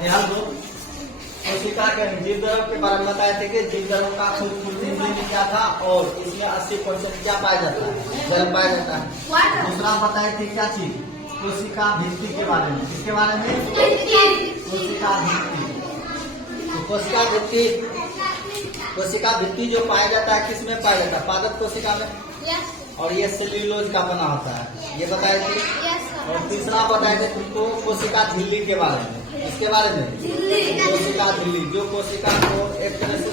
ध्यान दो, कोशिका के जीव द्रव के बारे में बताए थे कि जीव द्रव का कुल में क्या था और इसमें 80% क्या पाया जाता है, जल पाया जाता है। दूसरा बताए थे क्या चीज, कोशिका भित्ति के बारे में। किसके बारे में? कोशिका भित्ति। तो कोशिका भित्ति जो पाया जाता है किसमें पाया जाता है? पादप कोशिका में। और ये सेल्यूलोज का बना होता है, ये बताए थे। और तीसरा बताए थे तुमको कोशिका झिल्ली के बारे में। इसके बारे में कोशिका झिल्ली जो कोशिका को एक तरह से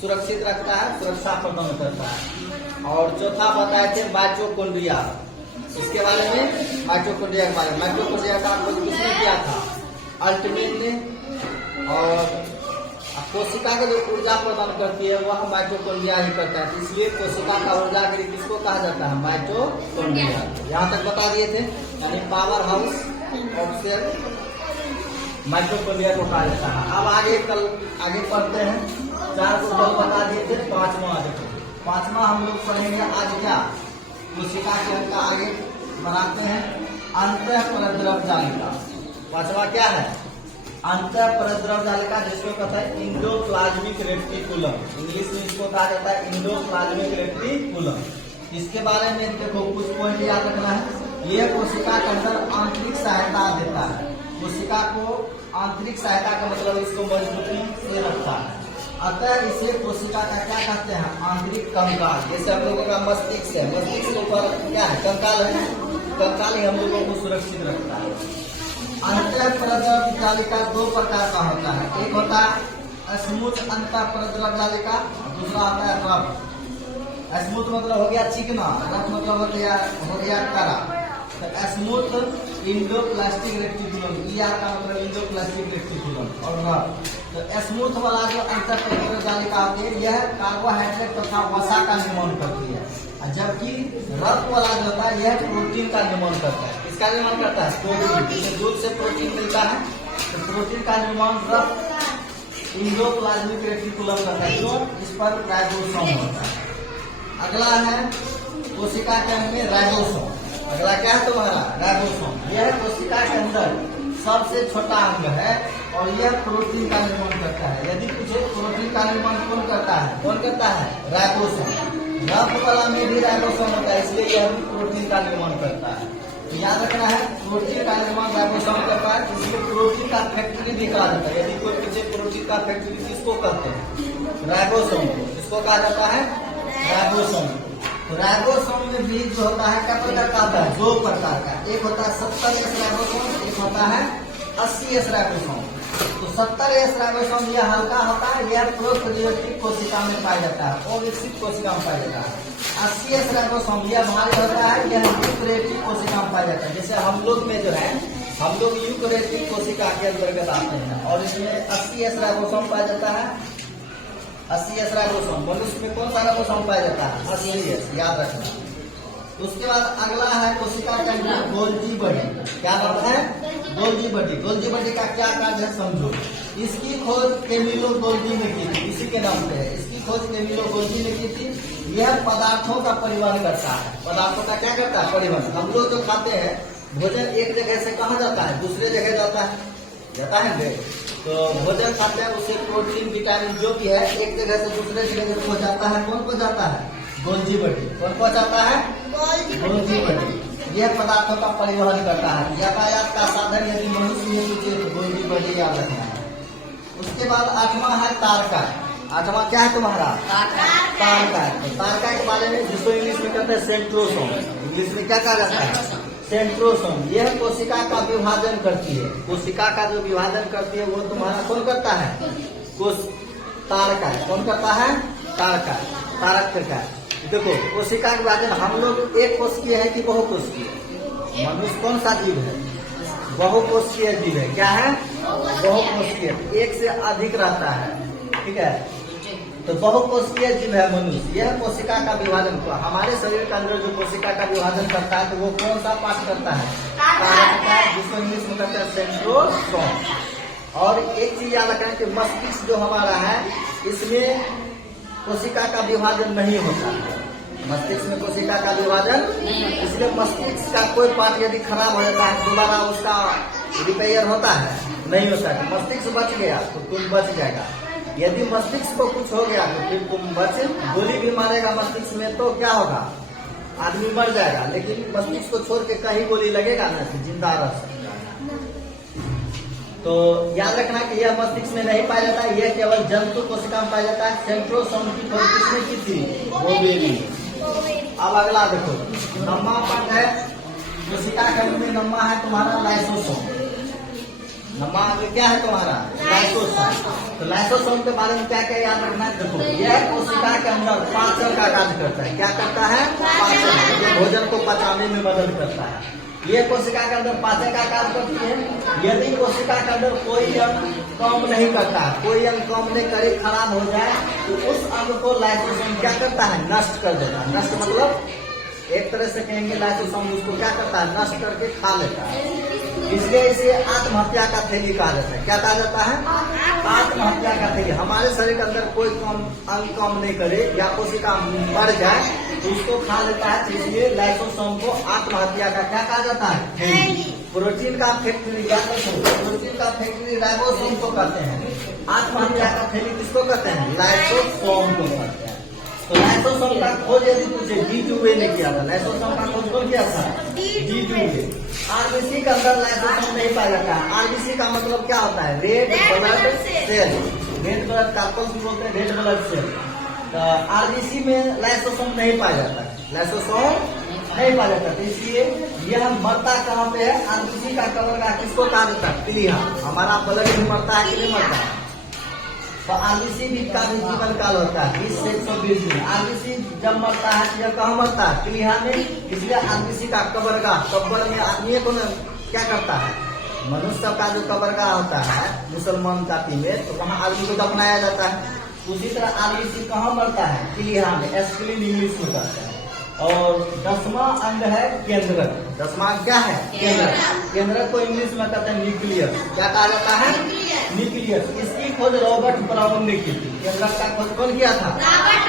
सुरक्षित रखता है, सुरक्षा प्रदान करता है। और चौथा बताए थे माइटोकॉन्ड्रिया। इसके बारे में माइटोकॉन्ड्रिया के बारे में। माइटोकॉन्ड्रिया का खोज किसने किया था? अल्टमेन ने। और कोशिका को जो ऊर्जा प्रदान करती है वह माइटोकॉन्ड्रिया ही करता है, इसलिए कोशिका का ऊर्जा किसको कहा जाता है? माइटोकॉन्ड्रिया। यहाँ तक बता दिए थे, यानी powerhouse of cell mitochondria को कहा जाता है। अब आगे पढ़ते हैं। 4 को कल बता दिए थे, 5वां हम लोग पढ़ेंगे आज। क्या कोशिका के अंग का आगे बनाते हैं? अंतःपरद्रव जालिका। 5वां क्या है? अंतःपरद्रव जालिका, जिसको कहता है इंडोप्लाज्मिक रेटिकुलम। इंग्लिश में इसको कहा जाता है इंडोप्लाज्मिक रेटिकुलम। इसके बारे में देखो कुछ पॉइंट याद रखना है। यह कोशिका के अंदर आंतरिक सहायता देता है। कोशिका को आंतरिक सहायता का मतलब इसको मजबूती से रखता है। अतः इसे कोशिका का क्या कहते हैं? आंतरिक कंकाल। जैसे हम लोगों का मस्तिष्क है, मस्तिष्क के ऊपर क्या है? कंकाल है। कंकाल ही हम लोगों को सुरक्षित रखता है। अंतःपरद्रव जालिका 2 प्रकार का होता है। एक होता है स्मूथ अंतःपरद्रव जालिका, दूसरा होता है रफ। स्मूथ मतलब हो गया चिकना, रफ मतलब हो गया कड़ा। तो स्मूथ इंडोप्लास्टिक रेटिकुलम, ER का मतलब इंडोप्लास्टिक रेटिकुलम। और रफ तो स्मूथ वाला जो अंतःपरद्रव जालिका होती है यह कार्बोहाइड्रेट तथा वसा का निर्माण करती है, जबकि रफ वाला जो होता है यह प्रोटीन का निर्माण करता है। किसका निर्माण करता है? प्रोटीन। दूध से प्रोटीन मिलता है, तो प्रोटीन का निर्माण रफ इंडोप्लाज्मिक रेटिकुलम करता है, जो इस पर राइबोसोम होता है। अगला है कोशिका के अंग में राइबोसोम। अगला क्या है तुम्हारा? राइबोसोम। यह कोशिका के अंदर सबसे छोटा अंग है और यह प्रोटीन का निर्माण करता है। यदि पूछे प्रोटीन का निर्माण कौन करता है? कौन करता है? राइबोसोम। रफ वाला में भी राइबोसोम होता है, इसलिए यह भी प्रोटीन का निर्माण करता है। तो याद रखना है, प्रोटीन का निर्माण राइबोसोम करता है, इसलिए प्रोटीन का फैक्ट्री भी कहा जाता है। यदि कोई पूछे प्रोटीन का फैक्ट्री किसको कहते हैं? राइबोसोम को। किसको कहा जाता है? राइबोसोम। तो राइबोसोम में भी जो होता है क्या प्रकार का होता है? 2 प्रकार का। एक होता है 70S राइबोसोम, एक होता है 80S राइबोसोम। तो 70S राइबोसोम यह हल्का होता है, यह प्रोकैरियोटिक कोशिका में पाया जाता है, अविकसित कोशिका में पाया जाता है। 80S राइबोसोम यह भारी होता है, यह यूकैरियोटिक कोशिका में पाया जाता है। जैसे हम लोग में जो है, हम लोग यूकैरियोटिक कोशिका के अंतर्गत आते हैं और इसमें 80S राइबोसोम पाया जाता है। 80S ribosome. मनुष्य में कौन सा राइबोसोम पाया जाता है? 80S, याद रखना। उसके बाद अगला है कोशिका के अंदर गोल्जी बॉडी। क्या नाम है? Golgi body. गोल्जी बॉडी का क्या कार्य है समझो। इसकी खोज कैमिलो गोल्जी ने की थी, इसी के नाम से है। इसकी खोज कैमिलो गोल्जी ने की थी। यह पदार्थों का परिवहन करता है। पदार्थों का क्या करता है? परिवहन। हम लोग जो खाते हैं भोजन एक जगह से कहाँ जाता है? दूसरे जगह जाता है। तो भोजन खाते हैं, उससे प्रोटीन विटामिन जो भी है एक जगह से दूसरे जगह पहुँच जाता है। कौन पहुँच जाता है? Golgi body. कौन पहुँच जाता है? Golgi body. यह पदार्थों का परिवहन करता है। यातायात का साधन यदि मनुष्य में पूछे तो गोल्जी बॉडी याद रखना है। उसके बाद 8वां है तारका। 8वां क्या है तुम्हारा? तारका। तो तारका के बारे में जिसको इंग्लिश में कहते हैं सेंट्रोसोम। इंग्लिश में क्या कहा जाता है? सेंट्रोसोम। यह कोशिका का विभाजन करती है। कोशिका का जो विभाजन करती है वो तुम्हारा कौन करता है? तारका। कौन करता है? तारका। तारक का। देखो कोशिका का विभाजन हम लोग एक कोशिकीय है कि बहुकोशिकीय? मनुष्य कौन सा जीव है? बहुकोशिकीय जीव है। क्या है? बहुकोशिकीय। एक से अधिक रहता है, ठीक है। तो बहुकोशिकीय जीव है मनुष्य। यह कोशिका का विभाजन को हमारे शरीर के अंदर जो कोशिका का विभाजन करता है तो वो कौन सा पार्ट करता है? तारक, जिसको इंग्लिश में कहते हैं सेंट्रोसोम। और एक चीज याद रखना कि मस्तिष्क जो हमारा है इसमें कोशिका का विभाजन नहीं होता है। मस्तिष्क में कोशिका का विभाजन, इसलिए मस्तिष्क का कोई पार्ट यदि खराब हो जाता है दोबारा उसका रिपेयर होता है, नहीं होता है। मस्तिष्क बच गया तो तुम बच जाएगा, यदि मस्तिष्क को कुछ हो गया तो फिर तुम बच। गोली भी मारेगा मस्तिष्क में तो क्या होगा, आदमी मर जाएगा, लेकिन मस्तिष्क को छोड़ के कहीं गोली लगेगा ना तो जिंदा रह सकता है। तो याद रखना कि यह मस्तिष्क में नहीं पाया जाता है, यह केवल जंतु कोशिका में पाया जाता है। सेंट्रोसोम की खोज किसने की थी, बोवेरी। अब अगला देखो, नम्मा पार्ट है कोशिका खंड में, नम्मा है तुम्हारा लाइसोसोम। नम्मा में क्या है तुम्हारा लाइसोसोम। तो लाइसोसोम के बारे में क्या क्या याद रखना है, देखो यह कोशिका के अंदर पाचन का कार्य करता है। क्या करता है, पाचन, भोजन को पचाने में मदद करता है। ये कोशिका के अंदर पाचन का कार्य करती है। यदि कोशिका के अंदर कोई अंग काम नहीं करता है, कोई अंग काम नहीं करे, खराब हो जाए, तो उस अंग को लाइसोसोम क्या करता है, नष्ट कर देता है। नष्ट मतलब एक तरह से कहेंगे लाइसोसोम उसको क्या करता है, नष्ट करके खा लेता है। इसलिए इसे आत्महत्या का थैली कहा जाता है। क्या कहा जाता है, आत्महत्या का थैली। हमारे शरीर के अंदर कोई अंग काम नहीं करे या कोशिका मर जाए तो उसको खा लेता है, इसलिए लाइसोसोम को आत्महत्या का क्या कहा जाता है, थैली। प्रोटीन का फैक्ट्री, प्रोटीन का फैक्ट्री राइबोसोम को कहते हैं। आत्महत्या का थैली किसको कहते हैं, लाइसोसोम को कहते हैं। तो लाइसोसोम का खोज यदि पूछे डी डुवे ने किया था। लाइसोसोम का खोज कौन किया था, डी डुवे। आरबीसी के अंदर लाइसोसोम नहीं पाया जाता है। आरबीसी का मतलब क्या होता है, red blood cell. Red blood corpuscles भी बोलते हैं, रेड ब्लड सेल। तो आरबीसी में लाइसोसोम नहीं पाया जाता है, लाइसोसोम नहीं पाया जाता। तो इसलिए यह मरता कहाँ पे है, आरबीसी का कवर का किसको कहा जाता है, प्लीहा। हमारा ब्लड भी मरता है कि नहीं मरता है, तो आरबीसी भी का भी जीवन काल होता है 20 से 120 दिन। आरबीसी जब मरता है तो कहाँ मरता है, प्लीहा में। इसलिए आरबीसी का कब्र में आदमी को क्या करता है, मनुष्य का जो कब्रगाह होता है मुसलमान जाति में, तो वहाँ आदमी को दफनाया जाता है। उसी तरह आरबीसी कहाँ मरता है, प्लीहा में, एस्क्लीन इंग्लिश में कहते हैं। और 10वां अंग है केंद्रक। 10वां क्या है, केंद्रक। केंद्रक को इंग्लिश में कहते हैं न्यूक्लियस। क्या कहा जाता है, न्यूक्लियस। इसकी खोज रॉबर्ट ब्राउन ने की थी। केंद्रक का खोज कौन किया था,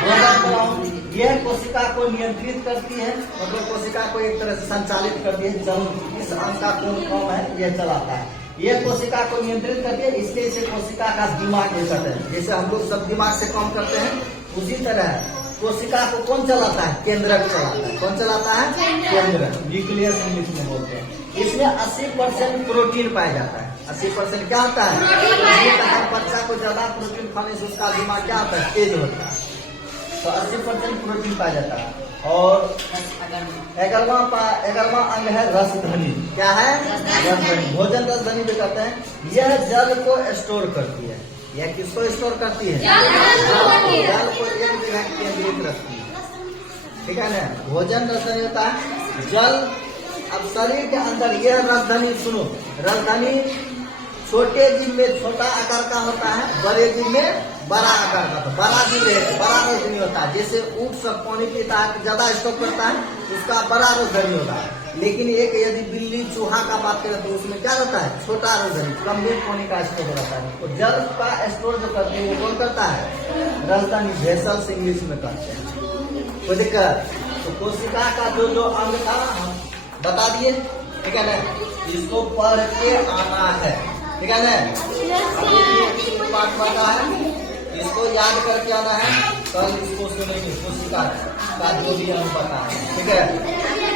रॉबर्ट ब्राउन। यह कोशिका को नियंत्रित करती है, मतलब कोशिका को एक तरह से संचालित करती है। जब इस अंग का कौन काम है यह चलाता है, यह कोशिका को नियंत्रित करती है। इसलिए इसे कोशिका का दिमाग कहते हैं। जैसे हम लोग सब दिमाग से काम करते हैं, उसी तरह कोशिका को कौन चलाता है, केंद्रक चलाता है। कौन चलाता है, केंद्रक, न्यूक्लियस इंग्लिश में बोलते हैं। इसमें 80% प्रोटीन पाया जाता है। 80% क्या होता है, बच्चा को ज्यादा प्रोटीन खाने से उसका दिमाग क्या होता है, तेज होता है। तो 80% प्रोटीन पाया जाता है। और 11वां अंग है रसधनी। क्या है, रसधनी। भोजन रसधनी भी कहते हैं। यह जल को स्टोर करती है। यह किसको स्टोर करती है, जल को एक जगह केंद्रित रखती है, ठीक है ना। भोजन रसधनी होता है जल। अब शरीर के अंदर यह रसधनी, सुनो, रसधनी छोटे जीव में छोटा आकार का होता है, बड़े जीव में बड़ा आकार का होता है। बड़ा जीव है, बड़ा रसधनी होता है। जैसे ऊँट सब पानी पीता है, ज्यादा स्टोर करता है, उसका बड़ा रसधनी होता है। लेकिन एक यदि बिल्ली चूहा का बात करें तो उसमें क्या होता है, छोटा रसधनी, कमजोर पानी का स्टोर रहता है। तो जल का स्टोर जो करते हैं वो कौन करता है, रसधनी, वेसल्स इंग्लिश में कहते हैं। कोई दिक्कत, तो कोशिका का जो जो अंग था हम बता दिए, ठीक है ना। इसको पढ़ के आना है, ठीक है ना। पाठ पढ़ा है, इसको याद करके आना है। कल इसको सुनेंगे, कोशिका का जो भी अंग पता है, ठीक है।